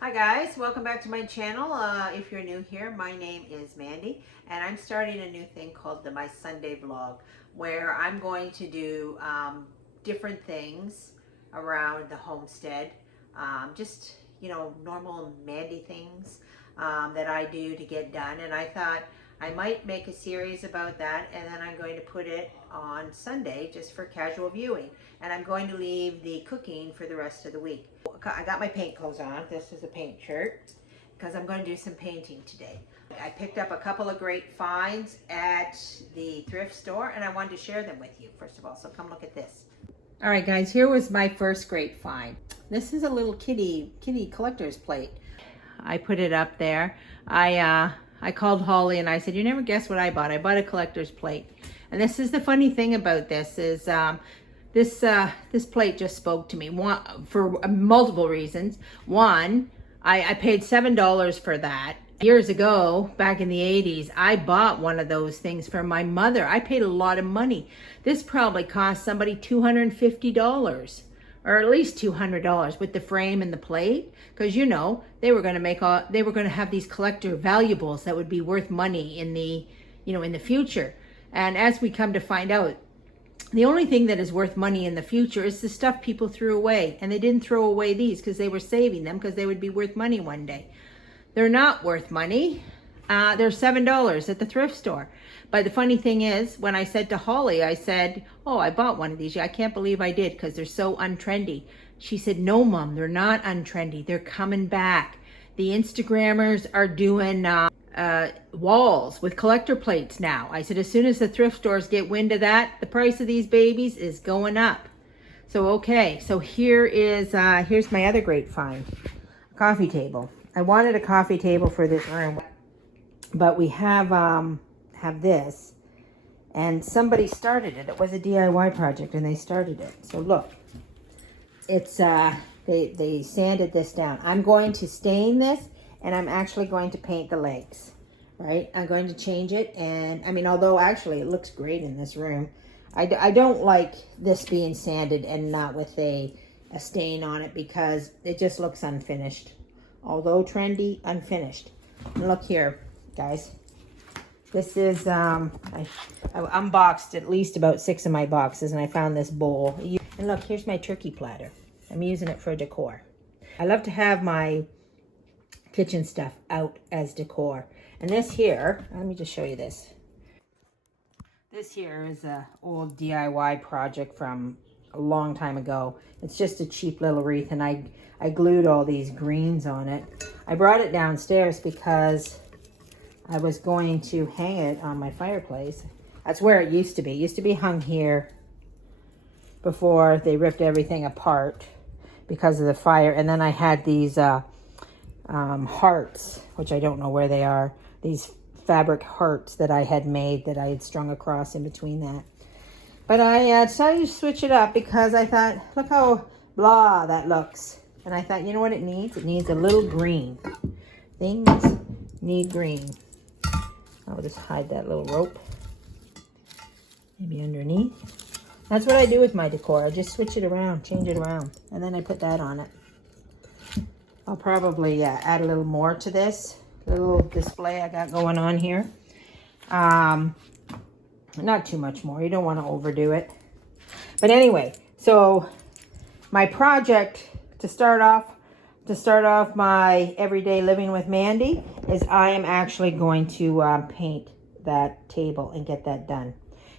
Hi guys, welcome back to my channel. If you're new here, my name is Mandy and I'm starting a new thing called My Sunday Vlog, where I'm going to do different things around the homestead, just normal Mandy things that I do to get done. And I thought I might make a series about that, and then I'm going to put it on Sunday just for casual viewing, and I'm going to leave the cooking for the rest of the week. I got my paint clothes on. This is a paint shirt because I'm going to do some painting today. I picked up a couple of great finds at the thrift store and I wanted to share them with you first of all. So come look at this. All right guys, here was my first great find. This is a little kitty collector's plate. I put it up there. I called Holly and I said, you never guess what I bought. I bought a collector's plate. And this is the funny thing about this is this plate just spoke to me for multiple reasons. One, I paid $7 for that. Years ago, back in the 80s, I bought one of those things for my mother. I paid a lot of money. This probably cost somebody $250 or at least $200 with the frame and the plate, because they were going to have these collector valuables that would be worth money in the future. And as we come to find out, the only thing that is worth money in the future is the stuff people threw away. And they didn't throw away these because they were saving them because they would be worth money one day. They're not worth money. They're $7 at the thrift store. But the funny thing is, when I said to Holly, I said, oh, I bought one of these. I can't believe I did because they're so untrendy. She said, no, Mom, they're not untrendy. They're coming back. The Instagrammers are doing walls with collector plates now. I said, as soon as the thrift stores get wind of that, the price of these babies is going up. So, okay, so here's my other great find, a coffee table. I wanted a coffee table for this room, but we have this, and somebody started it. It was a DIY project, and they started it. So look, it's they sanded this down. I'm going to stain this, and I'm actually going to paint the legs, right? I'm going to change it, and I mean, although actually it looks great in this room, I don't like this being sanded and not with a stain on it because it just looks unfinished. Although trendy, unfinished. And look here, guys. This is, I unboxed at least about 6 of my boxes, and I found this bowl. And look, here's my turkey platter. I'm using it for decor. I love to have my kitchen stuff out as decor. And this here, let me just show you this. This here is an old DIY project from a long time ago. It's just a cheap little wreath, and I glued all these greens on it. I brought it downstairs because I was going to hang it on my fireplace. That's where it used to be. It used to be hung here before they ripped everything apart because of the fire. And then I had these hearts, which I don't know where they are. These fabric hearts that I had made that I had strung across in between that. But I decided to switch it up because I thought, look how blah that looks. And I thought, you know what it needs? It needs a little green. Things need green. I'll just hide that little rope. Maybe underneath. That's what I do with my decor. I just switch it around, change it around. And then I put that on it. I'll probably add a little more to this little display I got going on here. Not too much more. You don't want to overdo it. But anyway, so my project to start off my everyday living with Mandy is I am actually going to paint that table and get that done.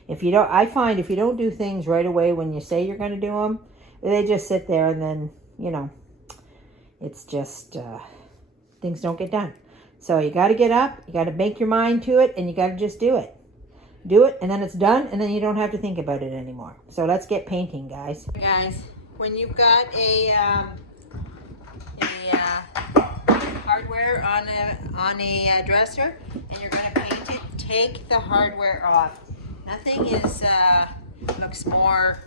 I find if you don't do things right away when you say you're going to do them, they just sit there and then, it's just, things don't get done. So you got to get up, you got to make your mind to it, and you got to just do it. Do it, and then it's done, and then you don't have to think about it anymore. So let's get painting, guys. Guys, when you've got a hardware on a dresser and you're going to paint it, take the hardware off. Nothing looks more,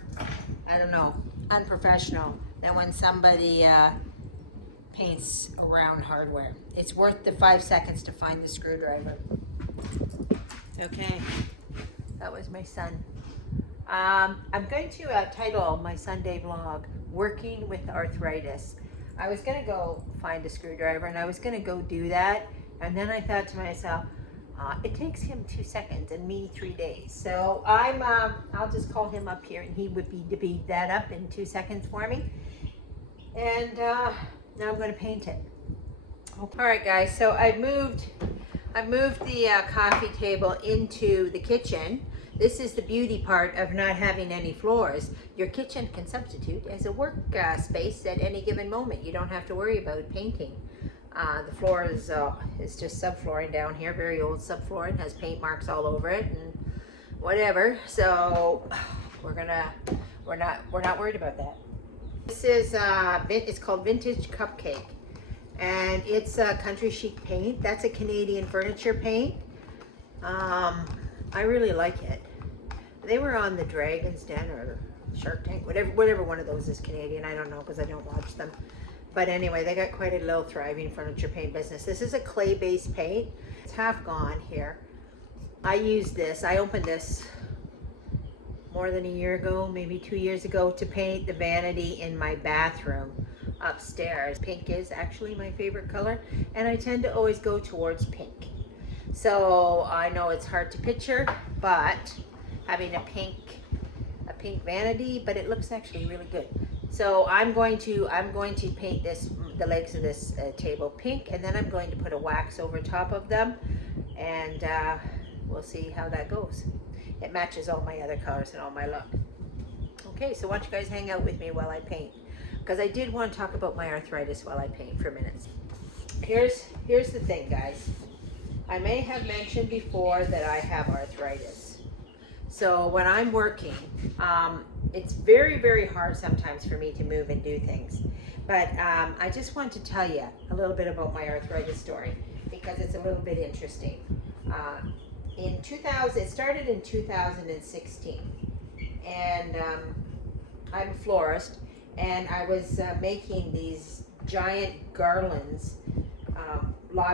I don't know, unprofessional than when somebody paints around hardware. It's worth the 5 seconds to find the screwdriver. Okay, that was my son. I'm going to title my Sunday vlog, Working with Arthritis. I was going to go find a screwdriver, and I was going to go do that. And then I thought to myself, it takes him 2 seconds and me 3 days. So I'll just call him up here, and he would beat that up in 2 seconds for me. And now I'm going to paint it. All right, guys. So I moved the coffee table into the kitchen. This is the beauty part of not having any floors. Your kitchen can substitute as a work space at any given moment. You don't have to worry about painting. The floor is just subflooring down here, very old subflooring, has paint marks all over it and whatever. So we're not worried about that. This is it's called Vintage Cupcake, and it's a country chic paint. That's a Canadian furniture paint. I really like it. They were on the Dragon's Den or Shark Tank, whatever one of those is Canadian. I don't know because I don't watch them. But anyway, they got quite a little thriving furniture paint business. This is a clay-based paint. It's half gone here. I used this. I opened this more than a year ago, maybe 2 years ago, to paint the vanity in my bathroom upstairs. Pink is actually my favorite color, and I tend to always go towards pink. So I know it's hard to picture, but having a pink vanity, but it looks actually really good. So I'm going to paint the legs of this table pink, and then I'm going to put a wax over top of them, and we'll see how that goes. It matches all my other colors and all my look. Okay, so why don't you guys hang out with me while I paint, because I did want to talk about my arthritis while I paint for a minute. Here's the thing, guys. I may have mentioned before that I have arthritis. So when I'm working, it's very, very hard sometimes for me to move and do things. But I just want to tell you a little bit about my arthritis story, because it's a little bit interesting. It started in 2016, and I'm a florist, and I was making these giant garlands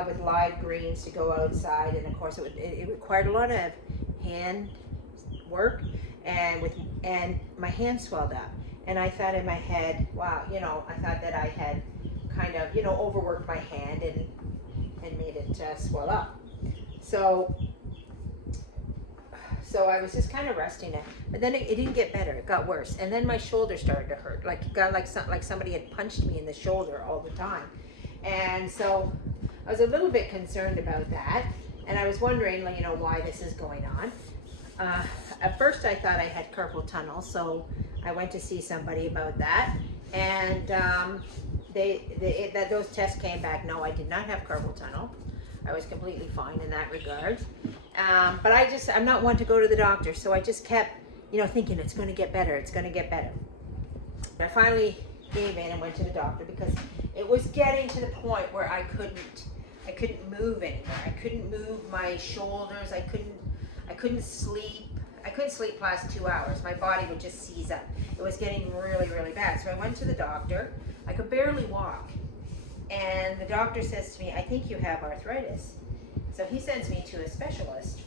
with live greens to go outside, and of course it required a lot of hand work, and my hand swelled up, and I thought in my head, wow, I thought that I had kind of overworked my hand and made it swell up. So I was just kind of resting it, but then it didn't get better. It got worse, and then my shoulder started to hurt. It got like somebody had punched me in the shoulder all the time, and so I was a little bit concerned about that, and I was wondering, why this is going on. At first, I thought I had carpal tunnel, so I went to see somebody about that, and those tests came back. No, I did not have carpal tunnel. I was completely fine in that regard. But I'm not one to go to the doctor, so I just kept, thinking it's going to get better. It's going to get better. I finally gave in and went to the doctor because it was getting to the point where I couldn't move anymore. I couldn't move my shoulders. I couldn't sleep. I couldn't sleep past 2 hours. My body would just seize up. It was getting really, really bad. So I went to the doctor. I could barely walk. And the doctor says to me, I think you have arthritis. So he sends me to a specialist.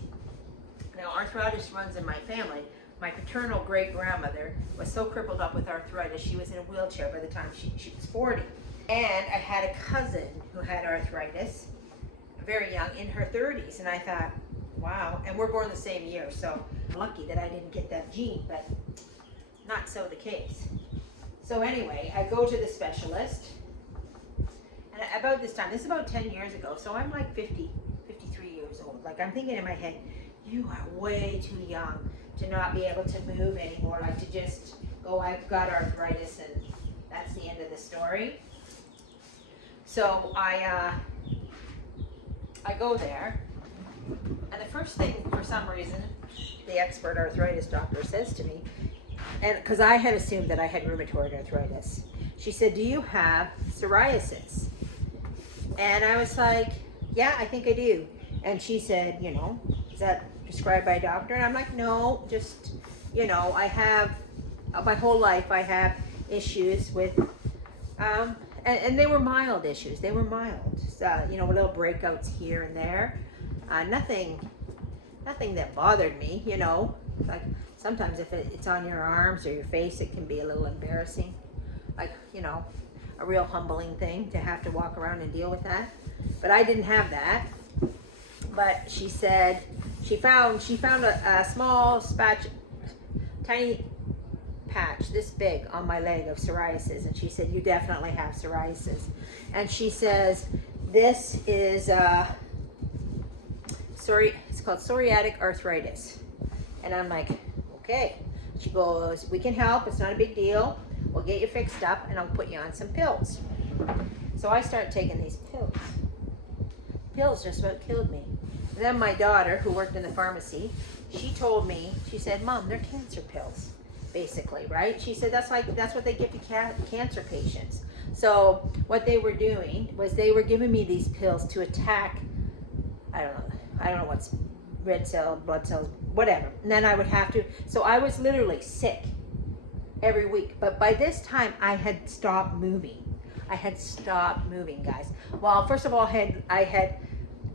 Now, arthritis runs in my family. My paternal great-grandmother was so crippled up with arthritis, she was in a wheelchair by the time she was 40. And I had a cousin who had arthritis, very young, in her 30s. And I thought, wow. And we're born the same year, so I'm lucky that I didn't get that gene, but not so the case. So anyway, I go to the specialist. And about this time, this is about 10 years ago, so I'm like 53 years old. Like, I'm thinking in my head, you are way too young to not be able to move anymore, like to just go, I've got arthritis, and that's the end of the story. So I go there, and the first thing, for some reason, the expert arthritis doctor says to me, and because I had assumed that I had rheumatoid arthritis, she said, do you have psoriasis? And I was like, yeah, I think I do. And she said, is that prescribed by a doctor? And I'm like, no, just, I have, my whole life I have issues with, and they were mild issues. They were mild, little breakouts here and there. Nothing that bothered me, like sometimes if it's on your arms or your face, it can be a little embarrassing. Like, a real humbling thing to have to walk around and deal with that. But I didn't have that. But she said she found a small tiny patch this big on my leg of psoriasis, and she said, you definitely have psoriasis. And she says this is it's called psoriatic arthritis. And I'm like, okay. She goes, we can help, it's not a big deal, we'll get you fixed up and I'll put you on some pills. So I start taking these pills. Pills just about killed me. And then my daughter, who worked in the pharmacy, she told me, she said, Mom, they're cancer pills, basically, right? She said that's what they give to cancer patients. So what they were doing was they were giving me these pills to attack, I don't know what's red cell, blood cells, whatever. And then I would have to, so I was literally sick every week. But by this time I had stopped moving. I had stopped moving, guys. Well, first of all, I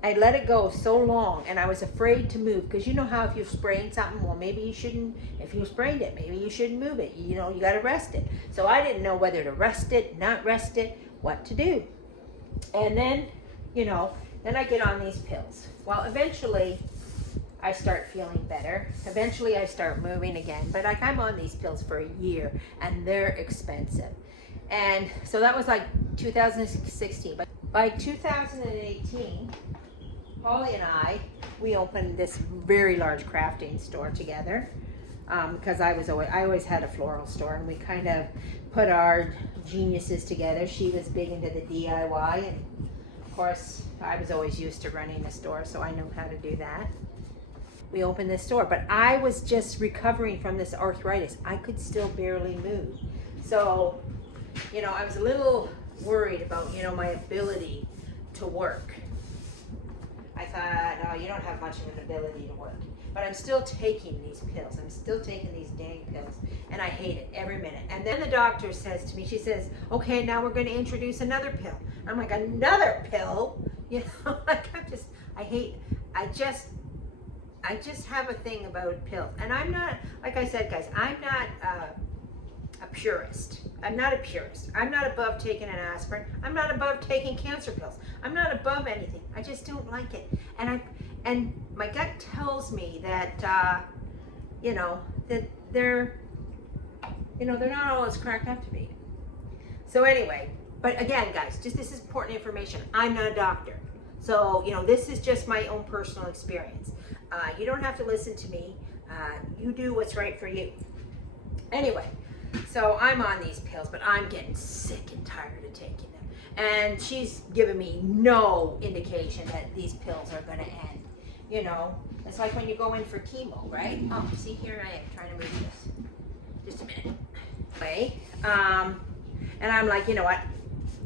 let it go so long, and I was afraid to move, because you know how if you've sprained something, well, maybe you shouldn't, if you sprained it, maybe you shouldn't move it. You know, you got to rest it. So I didn't know whether to rest it, not rest it, what to do. And then, you know, then I get on these pills. Well, eventually I start feeling better. Eventually I start moving again. But like, I'm on these pills for a year, and they're expensive. And so that was like 2016. But by 2018, Holly and we opened this very large crafting store together, because I always had a floral store, and we kind of put our geniuses together. She was big into the DIY, and of course I was always used to running a store, so I know how to do that. We opened this store, but I was just recovering from this arthritis. I could still barely move. So, you know, I was a little worried about, you know, my ability to work. I thought, oh, you don't have much of an ability to work. But I'm still taking these pills. I'm still taking these dang pills. And I hate it every minute. And then the doctor says to me, she says, okay, now we're going to introduce another pill. I'm like, another pill? You know, like I just have a thing about pills. And I'm not, like I said, guys, I'm not a purist. I'm not a purist. I'm not above taking an aspirin. I'm not above taking cancer pills. I'm not above anything. I just don't like it. And my gut tells me that, you know, that they're not all as cracked up to be. So anyway, but again, guys, just this is important information. I'm not a doctor. So, you know, this is just my own personal experience. You don't have to listen to me. You do what's right for you. Anyway, so I'm on these pills, but I'm getting sick and tired of taking them. And she's given me no indication that these pills are going to end. You know, it's like when you go in for chemo, right? Oh, see, here I am trying to move this. Just a minute. Okay. And I'm like, you know what?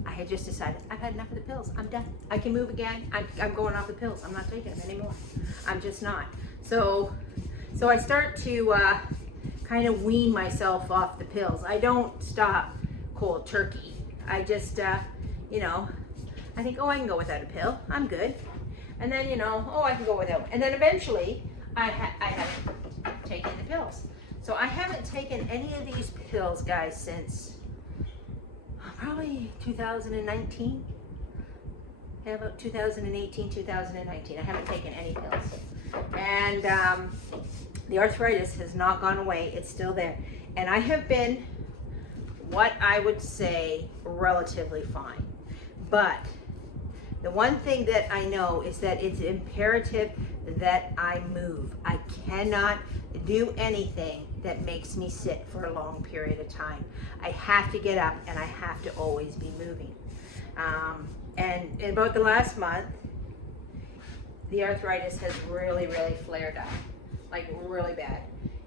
I had just decided I've had enough of the pills. I'm done. I can move again. I'm going off the pills. I'm not taking them anymore. I'm just not. So I start to kind of wean myself off the pills. I don't stop cold turkey. I just, you know, I think, oh, I can go without a pill. I'm good. And then, you know, oh, I can go without. And then eventually I haven't taken the pills. So I haven't taken any of these pills, guys, since probably 2019. Yeah, about 2018, 2019. I haven't taken any pills. And the arthritis has not gone away. It's still there. And I have been, what I would say, relatively fine. But the one thing that I know is that it's imperative that I move. I cannot do anything that makes me sit for a long period of time. I have to get up, and I have to always be moving. And in about the last month, the arthritis has really, really flared up, like really bad.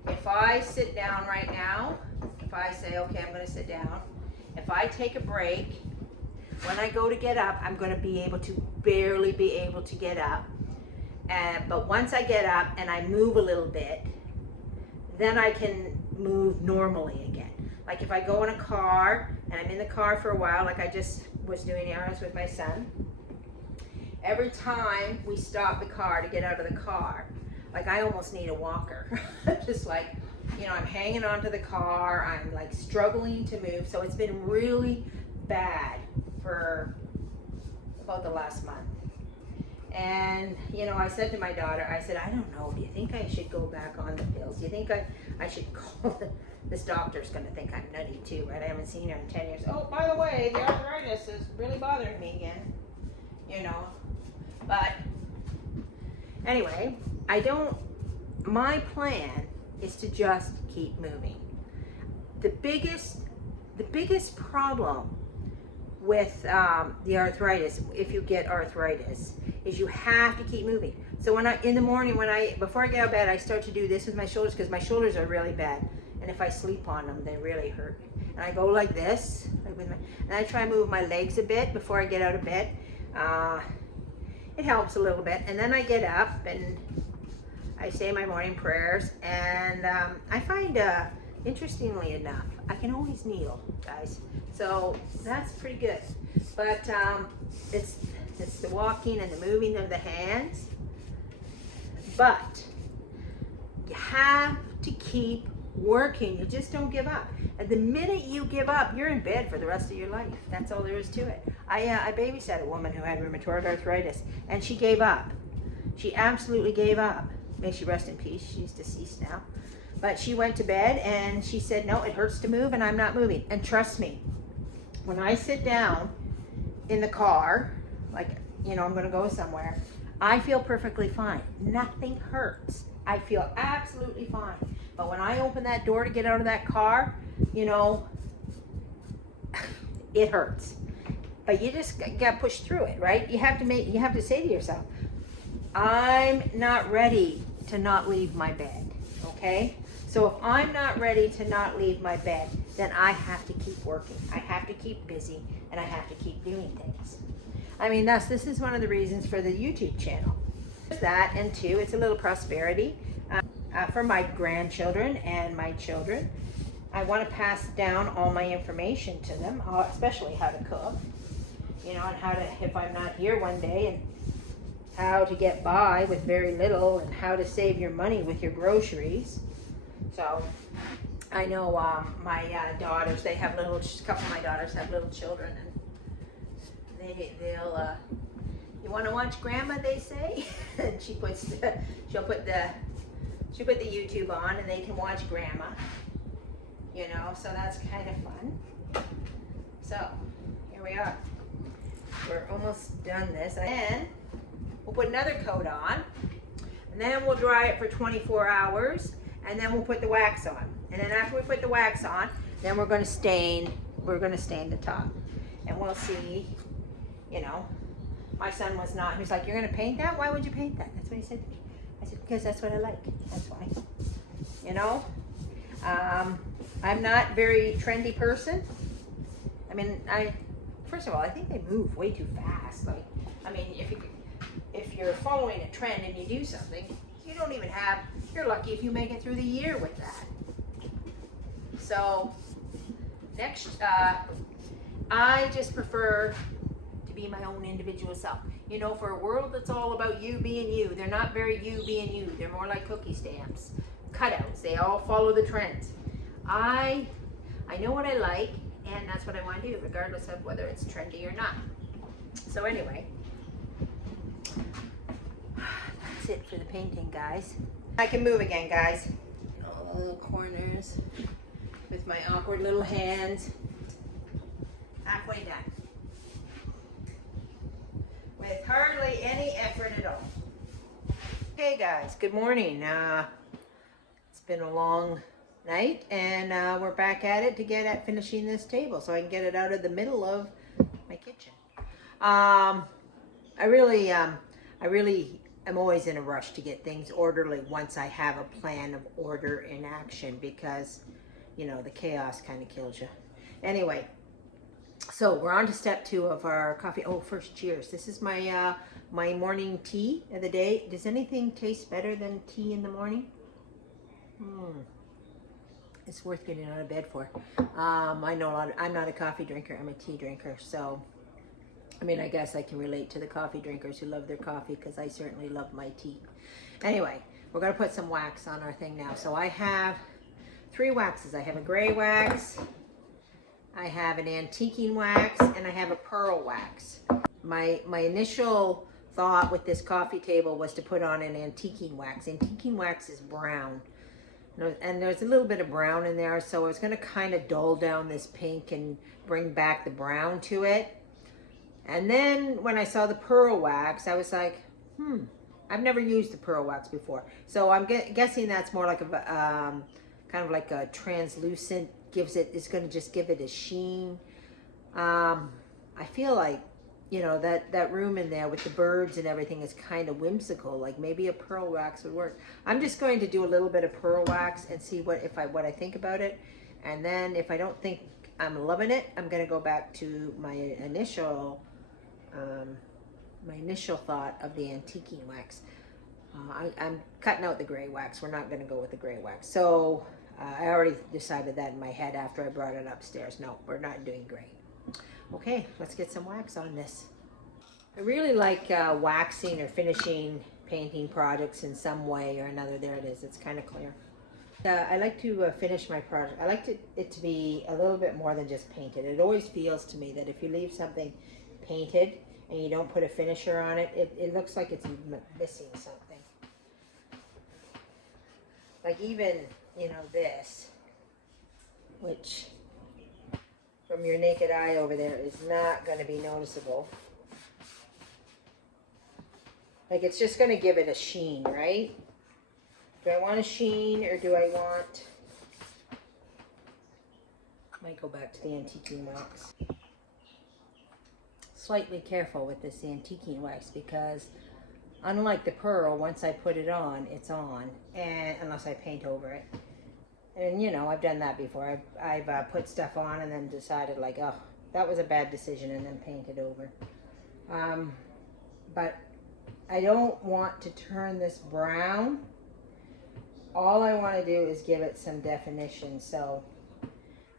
If I sit down right now, if I say, okay, I'm going to sit down, if I take a break, when I go to get up, I'm going to be able to barely be able to get up. But once I get up and I move a little bit, then I can move normally again. Like if I go in a car and I'm in the car for a while, like I just was doing errands with my son, every time we stop the car to get out of the car, like I almost need a walker. Just like, you know, I'm hanging onto the car, I'm like struggling to move. So it's been really bad for about the last month. And, you know, I said to my daughter, I said, I don't know, do you think I should go back on the pills? Do you think I should call this doctor's going to think I'm nutty too, right? I haven't seen her in 10 years. Oh, by the way, the arthritis is really bothering me again, you know. But anyway, my plan is to just keep moving. The biggest problem with the arthritis, if you get arthritis, is you have to keep moving. So in the morning, before I get out of bed, I start to do this with my shoulders, because my shoulders are really bad. And if I sleep on them, they really hurt. And I go like this, and I try to move my legs a bit before I get out of bed. It helps a little bit. And then I get up and I say my morning prayers. And I find, interestingly enough, I can always kneel, guys. So that's pretty good. But it's the walking and the moving of the hands. But you have to keep working. You just don't give up. And the minute you give up, you're in bed for the rest of your life. That's all there is to it. I babysat a woman who had rheumatoid arthritis, and she gave up. She absolutely gave up. May she rest in peace. She's deceased now. But she went to bed and she said, no, it hurts to move and I'm not moving. And trust me, when I sit down in the car, like, you know, I'm going to go somewhere, I feel perfectly fine. Nothing hurts. I feel absolutely fine. But when I open that door to get out of that car, you know, it hurts. But you just got to push through it, right? You have to say to yourself, I'm not ready to not leave my bed, okay? So if I'm not ready to not leave my bed, then I have to keep working. I have to keep busy, and I have to keep doing things. I mean, this is one of the reasons for the YouTube channel. That, and two, it's a little prosperity for my grandchildren and my children. I want to pass down all my information to them, especially how to cook, you know, and how to, if I'm not here one day, and how to get by with very little, and how to save your money with your groceries. So I know my daughters, they have a couple of my daughters have little children, and they'll you want to watch grandma, they say. And she'll put the YouTube on, and they can watch grandma, you know, so that's kind of fun. So here we are, we're almost done this, and then we'll put another coat on, and then we'll dry it for 24 hours, and then we'll put the wax on. And then after we put the wax on, then we're going to stain the top. And we'll see, you know, my son was not, he was like, you're going to paint that? Why would you paint that? That's what he said to me. I said, because that's what I like. That's why. You know, I'm not a very trendy person. I mean, first of all, I think they move way too fast. Like, I mean, if you're following a trend and you do something, you don't even have, you're lucky if you make it through the year with that. So next, I just prefer to be my own individual self. You know, for a world that's all about you being you, they're not very you being you. They're more like cookie stamps, cutouts. They all follow the trends. I know what I like, and that's what I want to do, regardless of whether it's trendy or not. So anyway, that's it for the painting, guys. I can move again, guys. All the little corners with my awkward little hands. Halfway done. With hardly any effort at all. Okay, guys, good morning. It's been a long night, and we're back at it to get at finishing this table so I can get it out of the middle of my kitchen. I really am always in a rush to get things orderly once I have a plan of order in action, because, you know, the chaos kind of kills you. Anyway, so we're on to step 2 of our coffee. Oh, first, cheers. This is my my morning tea of the day. Does anything taste better than tea in the morning? It's worth getting out of bed for. I know I'm not a coffee drinker. I'm a tea drinker. So, I mean, I guess I can relate to the coffee drinkers who love their coffee, because I certainly love my tea. Anyway, we're going to put some wax on our thing now. So I have 3 waxes. I have a gray wax, I have an antiquing wax, and I have a pearl wax. My initial thought with this coffee table was to put on an antiquing wax. Antiquing wax is brown, and there's a little bit of brown in there, so I was going to kind of dull down this pink and bring back the brown to it. And then when I saw the pearl wax, I was like, I've never used the pearl wax before. So I'm guessing that's more like a kind of like a translucent, it's going to just give it a sheen. I feel like, you know, that room in there with the birds and everything is kind of whimsical. Like maybe a pearl wax would work. I'm just going to do a little bit of pearl wax and see what I think about it. And then if I don't think I'm loving it, I'm going to go back to my initial thought of the antiquing wax. I'm cutting out the gray wax. We're not going to go with the gray wax. So I already decided that in my head after I brought it upstairs. No, we're not doing gray. Okay, let's get some wax on this. I really like waxing or finishing painting projects in some way or another. There it is. It's kind of clear. I like to finish my project. I like it to be a little bit more than just painted. It always feels to me that if you leave something painted and you don't put a finisher on it, it looks like it's missing something. Like even, you know, this, which from your naked eye over there is not going to be noticeable. Like it's just going to give it a sheen, right? Do I want a sheen or do I want... Might go back to the antiquing wax. Slightly careful with this antiquing wax because unlike the pearl, once I put it on, it's on, and unless I paint over it. And you know, I've done that before. I've put stuff on and then decided like, oh, that was a bad decision, and then painted over. But I don't want to turn this brown. All I want to do is give it some definition. So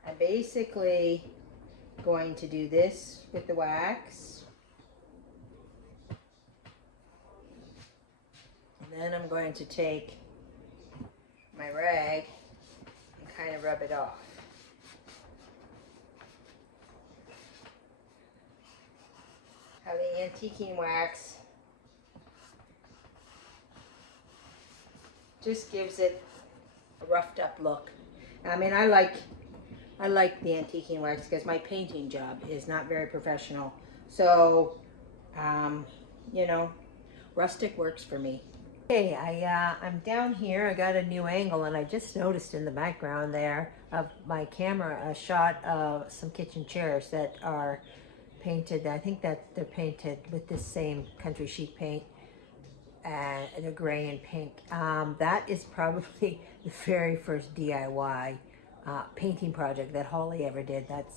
I'm basically going to do this with the wax. And then I'm going to take my rag and kind of rub it off. How the antiquing wax just gives it a roughed up look. I mean, I like the antiquing wax because my painting job is not very professional. So, you know, rustic works for me. Okay, I'm down here. I got a new angle, and I just noticed in the background there of my camera a shot of some kitchen chairs that are painted. I think that they're painted with this same country chic paint, and they're gray and pink. That is probably the very first DIY painting project that Holly ever did. That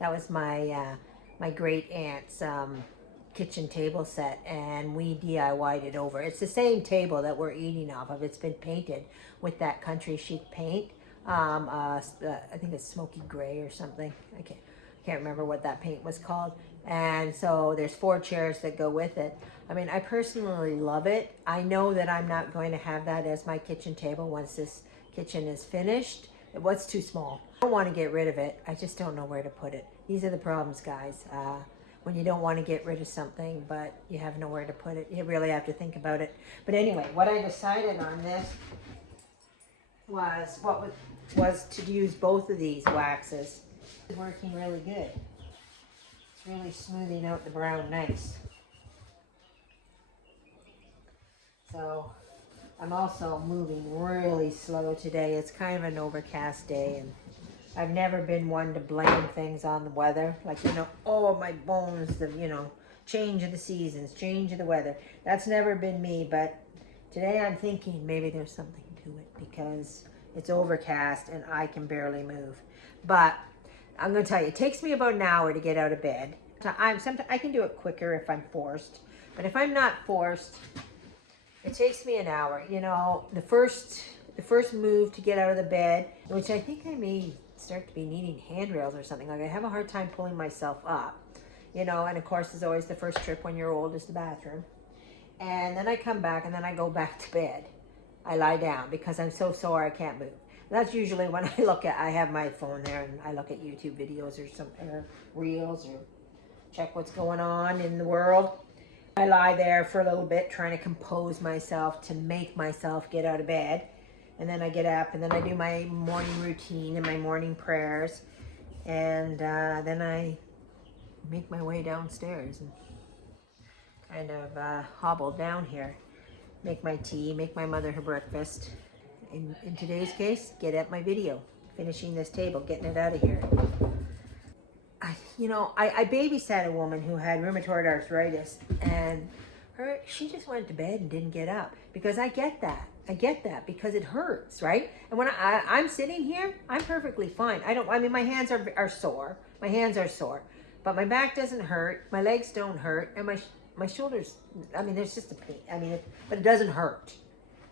was my my great aunt's kitchen table set, and we DIY'd it over. It's the same table that we're eating off of. It's been painted with that country chic paint. I think it's smoky gray or something. I can't remember what that paint was called. And so there's 4 chairs that go with it. I mean, I personally love it. I know that I'm not going to have that as my kitchen table once this kitchen is finished. It was too small. I don't want to get rid of it. I just don't know where to put it. These are the problems, guys. When you don't want to get rid of something, but you have nowhere to put it. You really have to think about it. But anyway, what I decided on this was to use both of these waxes. It's working really good. It's really smoothing out the brown nice. So I'm also moving really slow today. It's kind of an overcast day, and I've never been one to blame things on the weather. Like, you know, oh, my bones, you know, change of the seasons, change of the weather. That's never been me, but today I'm thinking maybe there's something to it because it's overcast and I can barely move. But I'm going to tell you, it takes me about an hour to get out of bed. Sometimes I can do it quicker if I'm forced, but if I'm not forced, it takes me an hour. You know, the first move to get out of the bed, which I think I may start to be needing handrails or something. Like I have a hard time pulling myself up, you know, and of course there's always the first trip when you're old is the bathroom. And then I come back and then I go back to bed. I lie down because I'm so sore I can't move. That's usually when I have my phone there and I look at YouTube videos or some reels or check what's going on in the world. I lie there for a little bit trying to compose myself to make myself get out of bed. And then I get up and then I do my morning routine and my morning prayers. And then I make my way downstairs and kind of hobble down here. Make my tea, make my mother her breakfast. In today's case, get at my video. Finishing this table, getting it out of here. I babysat a woman who had rheumatoid arthritis, and she just went to bed and didn't get up. Because I get that because it hurts, right? And when I'm sitting here, I'm perfectly fine. My hands are sore. My hands are sore, but my back doesn't hurt. My legs don't hurt, and my shoulders. There's just a pain. But it doesn't hurt,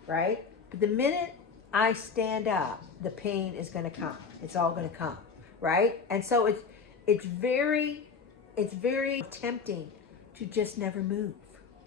right? But the minute I stand up, the pain is going to come. It's all going to come, right? And so it's very tempting to just never move.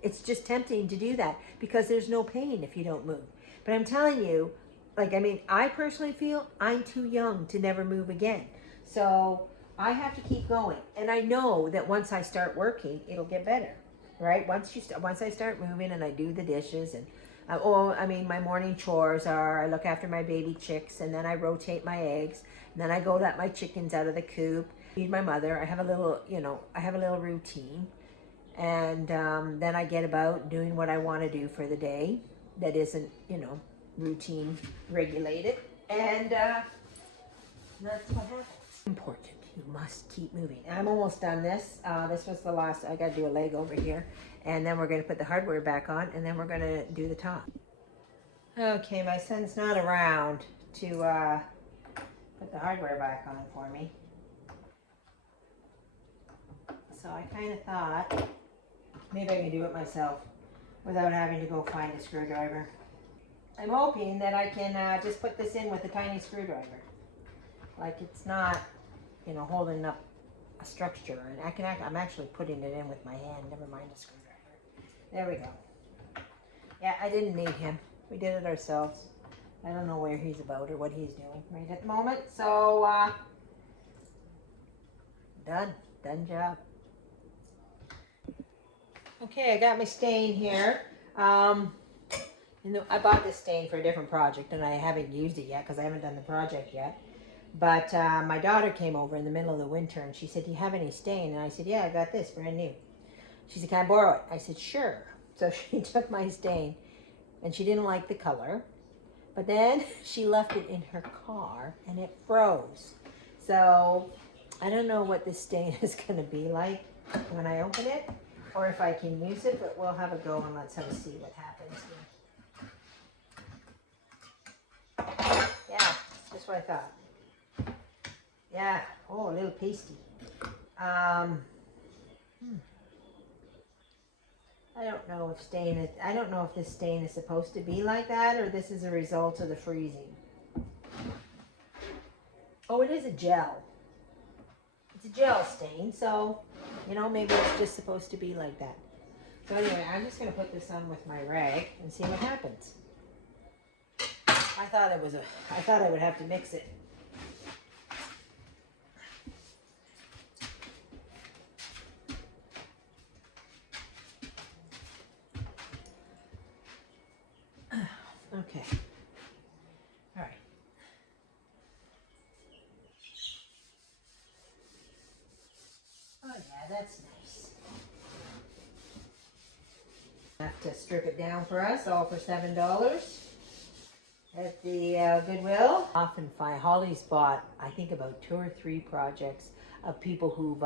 It's just tempting to do that because there's no pain if you don't move. But I'm telling you, I personally feel I'm too young to never move again. So I have to keep going. And I know that once I start working, it'll get better, right? Once I start moving and I do the dishes and my morning chores are I look after my baby chicks and then I rotate my eggs and then I go let my chickens out of the coop, feed my mother. I have a little routine, and then I get about doing what I want to do for the day that isn't routine regulated, and that's what happens. Important. You must keep moving. I'm almost done this. This was the last. I got to do a leg over here. And then we're going to put the hardware back on, and then we're going to do the top. Okay, my son's not around to put the hardware back on for me. So I kind of thought maybe I can do it myself without having to go find a screwdriver. I'm hoping that I can just put this in with a tiny screwdriver. Like it's not, holding up a structure. And I'm actually putting it in with my hand, never mind a screwdriver. There we go. Yeah, I didn't need him. We did it ourselves. I don't know where he's about or what he's doing right at the moment. So, done job. Okay, I got my stain here. I bought this stain for a different project and I haven't used it yet because I haven't done the project yet. But my daughter came over in the middle of the winter and she said, "Do you have any stain?" And I said, "Yeah, I got this, brand new." She said, "Can I borrow it?" I said, "Sure." So she took my stain and she didn't like the color. But then she left it in her car and it froze. So I don't know what this stain is going to be like when I open it or if I can use it, but we'll have a go and let's have a see what happens here. Yeah, just what I thought. Yeah, oh, a little pasty. I don't know if this stain is supposed to be like that or this is a result of the freezing. Oh, it is a gel. It's a gel stain, so, maybe it's just supposed to be like that. So anyway, I'm just going to put this on with my rag and see what happens. I thought I would have to mix it. Okay. All right. Oh yeah, that's nice. Have to strip it down for us, all for $7 at the Goodwill. Often find Holly's bought, I think, about 2 or 3 projects of people who've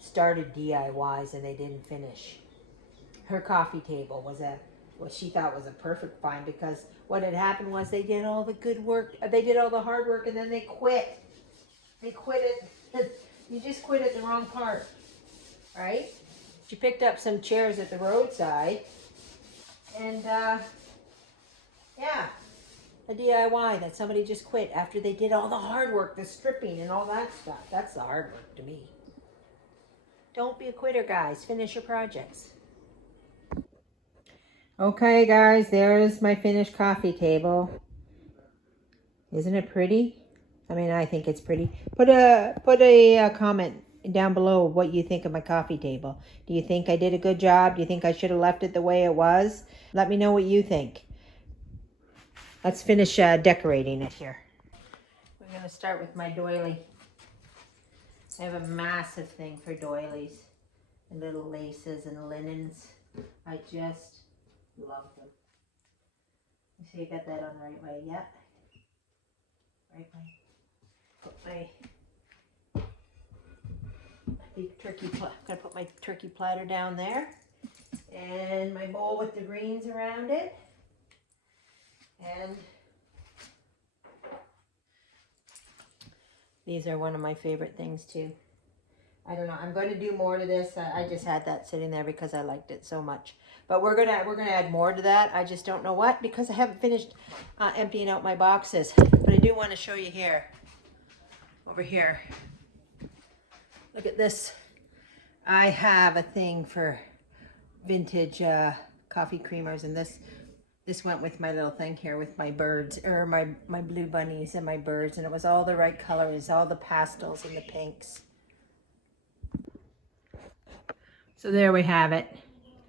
started DIYs and they didn't finish. Her coffee table was what she thought was a perfect find because what had happened was they did all the good work, they did all the hard work, and then they quit. They quit it. You just quit at the wrong part, right? She picked up some chairs at the roadside, and yeah, a DIY that somebody just quit after they did all the hard work, the stripping and all that stuff. That's the hard work to me. Don't be a quitter, guys. Finish your projects. Okay, guys, there's my finished coffee table. Isn't it pretty? I mean, I think it's pretty. Put a comment down below what you think of my coffee table. Do you think I did a good job? Do you think I should have left it the way it was? Let me know what you think. Let's finish decorating it here. We're going to start with my doily. I have a massive thing for doilies and little laces and linens. I just love them. You see, I got that on the right way. Yeah. Right way. Put my big turkey, gonna put my turkey platter down there. And my bowl with the greens around it. And these are one of my favorite things too. I don't know, I'm going to do more to this. I just had that sitting there because I liked it so much. But we're gonna add more to that. I just don't know what, because I haven't finished emptying out my boxes. But I do want to show you here, over here. Look at this. I have a thing for vintage coffee creamers, and this went with my little thing here with my birds, or my blue bunnies and my birds, and it was all the right colors, all the pastels and the pinks. So there we have it,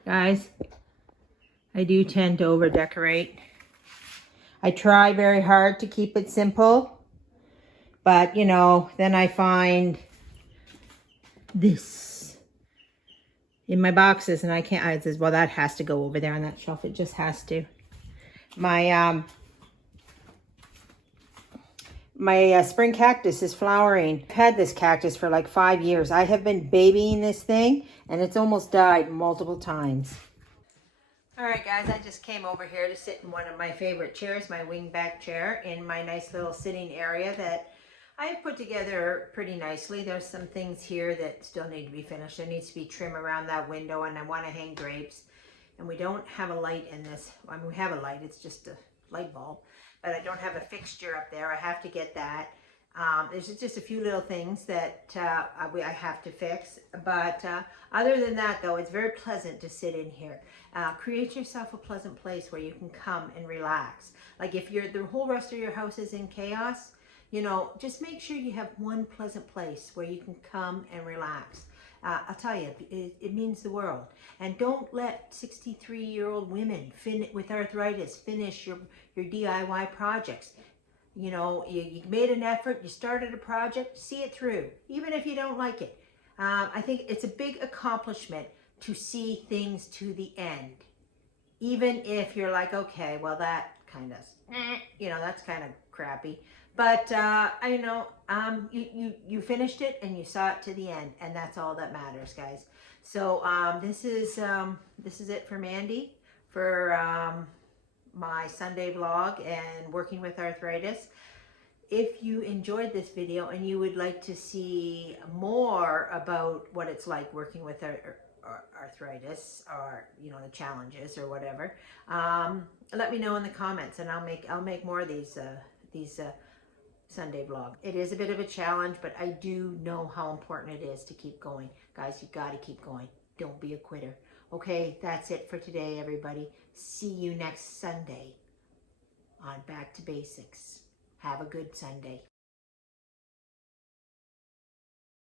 guys. I do tend to over decorate. I try very hard to keep it simple, but you know, then I find this in my boxes and I can't, I says, well, that has to go over there on that shelf. It just has to. My spring cactus is flowering. I've had this cactus for like 5 years. I have been babying this thing and it's almost died multiple times. All right, guys, I just came over here to sit in one of my favorite chairs, my wingback chair, in my nice little sitting area that I've put together pretty nicely. There's some things here that still need to be finished. There needs to be trim around that window, and I want to hang drapes. And we don't have a light in this. I mean, we have a light. It's just a light bulb. But I don't have a fixture up there. I have to get that. There's just a few little things that I have to fix. But other than that, though, it's very pleasant to sit in here. Create yourself a pleasant place where you can come and relax. Like if the whole rest of your house is in chaos, you know, just make sure you have one pleasant place where you can come and relax. I'll tell you, it means the world. And don't let 63-year-old women with arthritis finish your DIY projects. You know, you made an effort, you started a project, see it through, even if you don't like it. I think it's a big accomplishment to see things to the end. Even if you're like, okay, well, that kind of, you know, that's kind of crappy. But, you know, you finished it and you saw it to the end, and that's all that matters, guys. So this is it for Mandy, for my Sunday vlog and working with arthritis. If you enjoyed this video and you would like to see more about what it's like working with arthritis, or you know, the challenges or whatever, let me know in the comments, and I'll make more of these Sunday vlog. It is a bit of a challenge, but I do know how important it is to keep going. Guys, you got to keep going. Don't be a quitter. Okay, that's it for today, everybody. See you next Sunday on Back to Basics. Have a good Sunday.